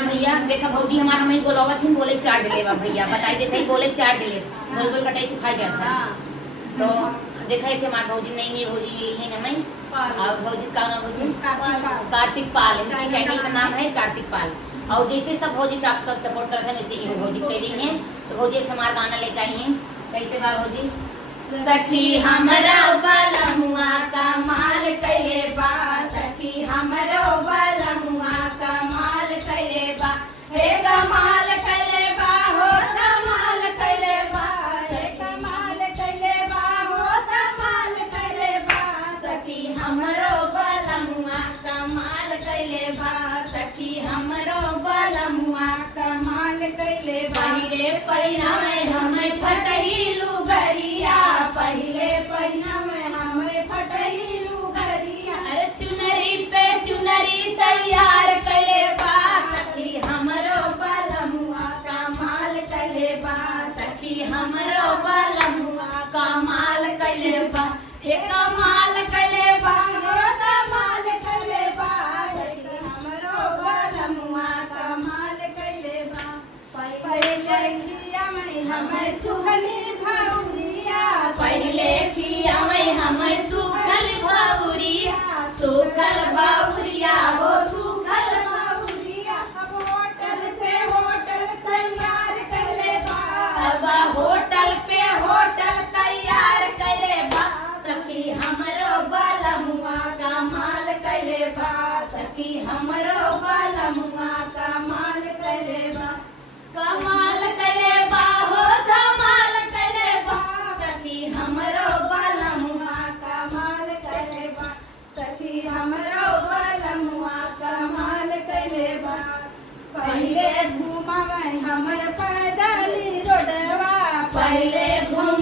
प्रणाम भैया। देखा भौजी हमार हमें बोलावत ही बोले चार्ज लेवा भैया बताई देते बोले चार्ज ले गोल कटाई सुखा जाता तो देखा है कि हमार भौजी नहीं भौजी यही ना मैं और भौजी का नाम भौजी कार्तिक पाल, इनके चैनल का नाम है कार्तिक पाल। और जैसे सब भौजी का आप सब सपोर्ट करते हैं वैसे ये भौजी कह रही हैं तो भौजी एक हमारा गाना लेके आई हैं। कैसे बा भौजी? सखी हमरा बलमुआ का माल कइले बा, सखी हमरो बलमुआ का माल कइले बा, हे कमाल कइले बा हो कमाल कइले बा, हे कमाल कइले बा हो कमाल कइले बा, सखी हमरो बलमुआ का माल कइले बा, सखी हमरो बलमुआ का माल कइले बा। पहिले पैना में हमें फटही लुगरिया, पहिले पैना में हमें फटही लुगरिया, अरे चुनरी पे चुनरी तैयार कइले बा, सखी हमरो बलमुआ का माल कइले बा, सखी हमरो बलमुआ का माल कइले बा, हे कमाल कइले बा हो कमाल कइले बा, सखी हमरो बलमुआ का माल कइले बा। पहिले किया में हमें सुहनी भौरिया, पहिले किया में हमें सुखल भौरिया, सुखल भौरिया हो सुखल भौरिया, अब होटल पे होटल तैयार कइले बा, अब होटल पे होटल तैयार कइले बा, सखी हमरो बलमुआ का माल कइले बा, सखी हमरो बलमुआ का माल कइले बा, कमाल कइले बा हो धमाल कइले बा, सखी हमरो बलमुआ का माल कइले बा, सखी हमरो बलमुआ का माल कइले बा। पहिले घुमावे हमर पैदली रोडवा, पहिले घुम